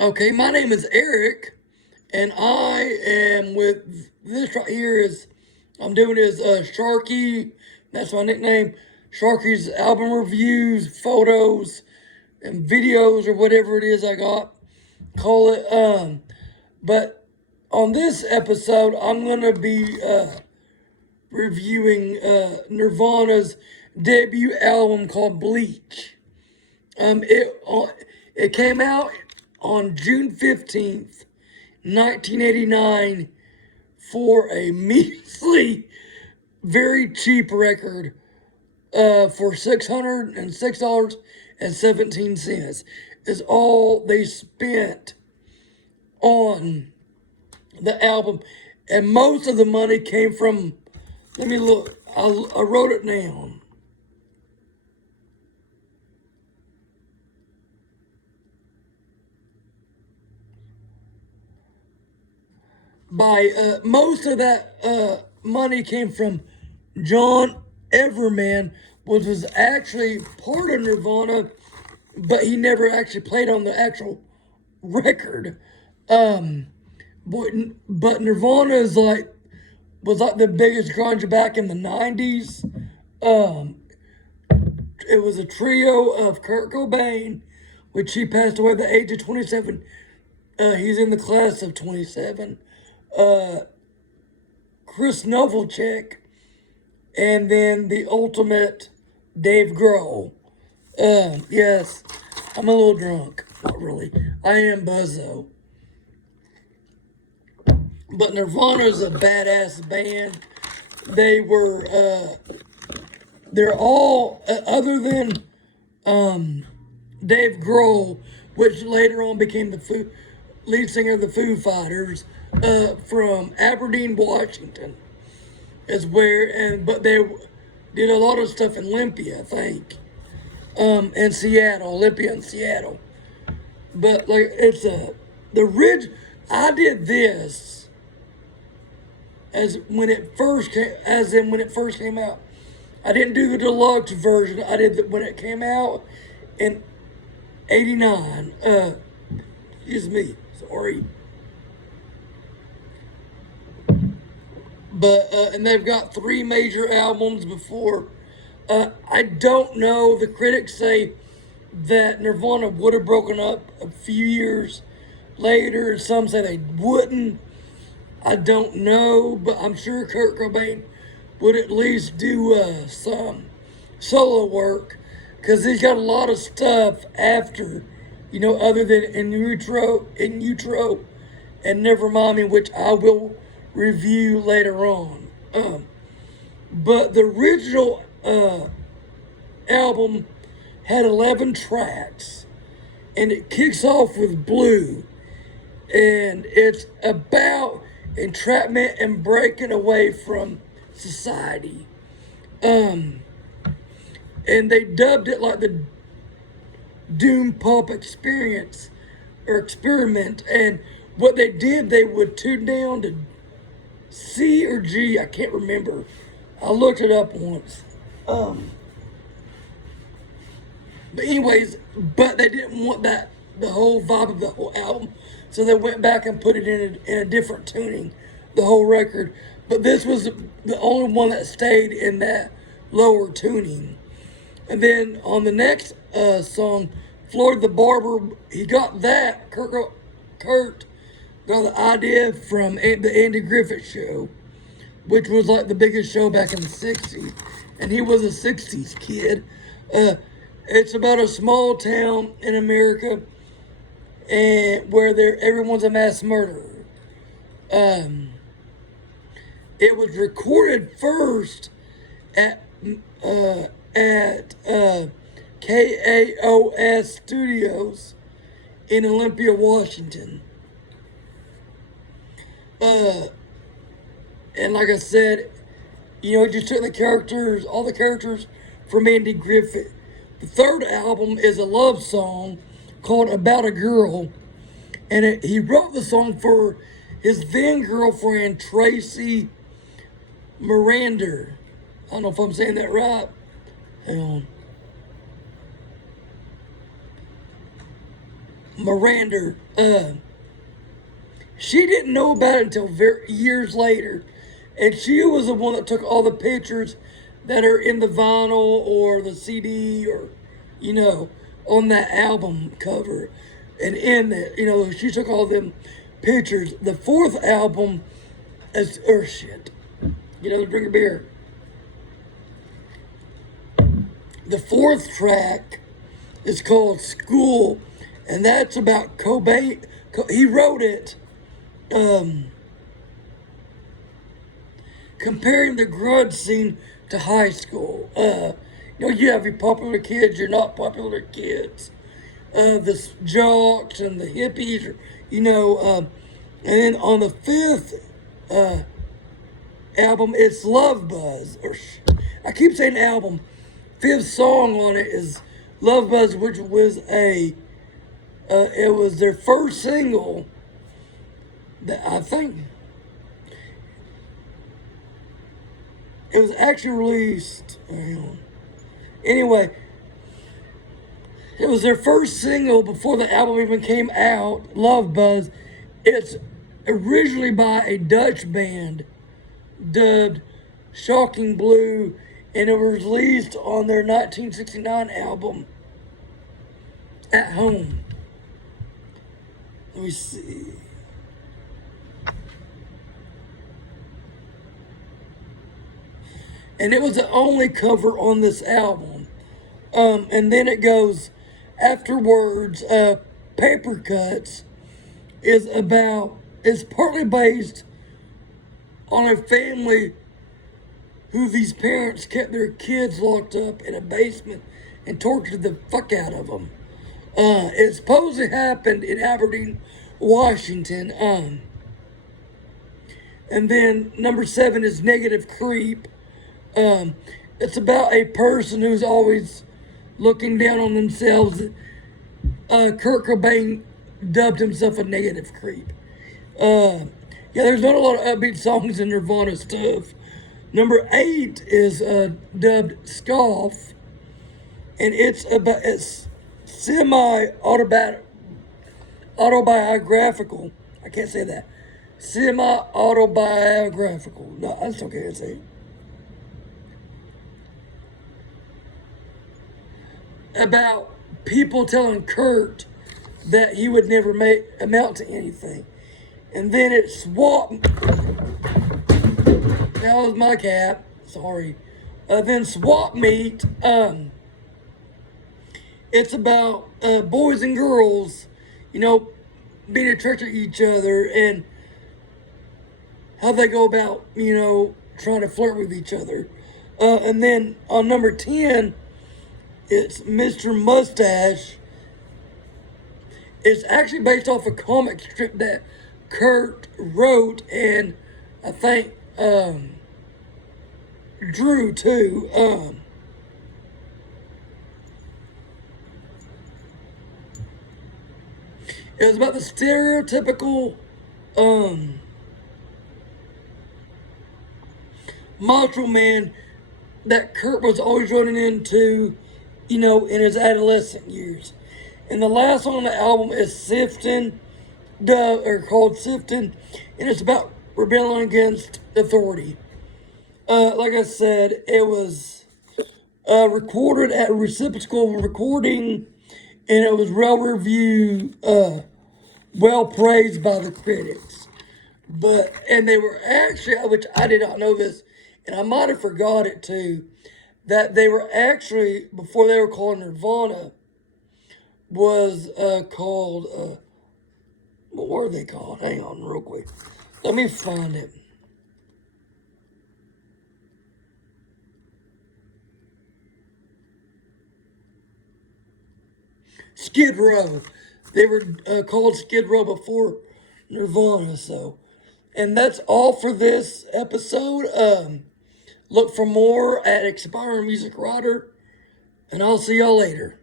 Okay, my name is Eric, and I am with this right here is I'm doing is Sharky. That's my nickname. Sharky's album reviews, photos, and videos or whatever it is I got. Call it. But on this episode, I'm gonna be reviewing Nirvana's debut album called Bleach. It came out on June 15th, 1989, for a measly, very cheap record for $606.17 is all they spent on the album. And most of the money came from, let me look, I wrote it down. Most of that money came from John Everman, which was actually part of Nirvana, but he never actually played on the actual record. But, but Nirvana was like the biggest grunge back in the '90s. Um, it was a trio of Kurt Cobain, which he passed away at the age of 27. He's in the class of 27. Chris Novacek, and then the ultimate Dave Grohl. Yes, I'm a little drunk. Not really. I am buzzo. But Nirvana's a badass band. They were, they're all, other than Dave Grohl, which later on became the lead singer of the Foo Fighters, from Aberdeen, Washington, is but they did a lot of stuff in Olympia, I think, and Seattle, Olympia and Seattle. But like the ridge, I did this as when it first came, as in when it first came out. I didn't do the deluxe version. I did when it came out in '89. Excuse me, sorry. But and they've got 3 major albums before. I don't know. The critics say that Nirvana would have broken up a few years later. Some say they wouldn't. I don't know, but I'm sure Kurt Cobain would at least do some solo work, because he's got a lot of stuff after, other than in utro, and Nevermind Me, which I will review later on. But the original album had 11 tracks, and it kicks off with Blue, and it's about entrapment and breaking away from society. And they dubbed it like the Doom Pop experience or experiment. And what they did, they would tune down to C or G, I can't remember. I looked it up once. But anyways, but they didn't want the whole vibe of the whole album, so they went back and put it in a different tuning, the whole record. But this was the only one that stayed in that lower tuning. And then on the next song, Floyd the Barber, he got that. Kurt got the idea from the Andy Griffith Show, which was like the biggest show back in the '60s. And he was a '60s kid. It's about a small town in America, and where everyone's a mass murderer. It was recorded first at KAOS Studios in Olympia, Washington. And like I said, it just took all the characters from Andy Griffith. The third album is a love song called About a Girl, and he wrote the song for his then girlfriend, Tracy Miranda. I don't know if I'm saying that right. Hang on. Miranda, she didn't know about it until years later. And she was the one that took all the pictures that are in the vinyl or the CD or, on that album cover. And in that, she took all them pictures. The fourth album is, shit. Drink a beer. The fourth track is called School, and that's about Cobain. He wrote it comparing the grunge scene to high school. You have your popular kids, your not popular kids, the jocks and the hippies, and then on the fifth album, it's Love Buzz. I keep saying album. Fifth song on it is Love Buzz, which was it was their first single that I think it was actually released. Anyway, it was their first single before the album even came out, Love Buzz. It's originally by a Dutch band dubbed Shocking Blue, and it was released on their 1969 album, At Home. Let me see. And it was the only cover on this album. And then it goes afterwards, Paper Cuts is partly based on a family who these parents kept their kids locked up in a basement and tortured the fuck out of them. It supposedly happened in Aberdeen, Washington. And then number 7 is Negative Creep. It's about a person who's always looking down on themselves. Kurt Cobain dubbed himself a negative creep. There's not a lot of upbeat songs in Nirvana stuff. Number 8 is dubbed Scoff, and it's semi-autobiographical. I can't say that. Semi-autobiographical. No, I still can't say it. About people telling Kurt that he would never amount to anything. And then it Swap. That was my cat. Sorry. Then Swap Meet. It's about boys and girls, being attracted to each other and how they go about, trying to flirt with each other. And then on number 10, it's Mr. Mustache. It's actually based off a comic strip that Kurt wrote, and I think drew too. It was about the stereotypical macho man that Kurt was always running into, in his adolescent years. And the last song on the album is Sifting, called Sifting, and it's about rebelling against authority. Like I said, it was recorded at Reciprocal Recording, and it was well reviewed, well praised by the critics. And they were actually, which I did not know this, and I might have forgot it too, that they were actually, before they were called Nirvana, was called, what were they called? Hang on real quick. Let me find it. Skid Row. They were called Skid Row before Nirvana, so. And that's all for this episode. Look for more at Expiring Music Writer, and I'll see y'all later.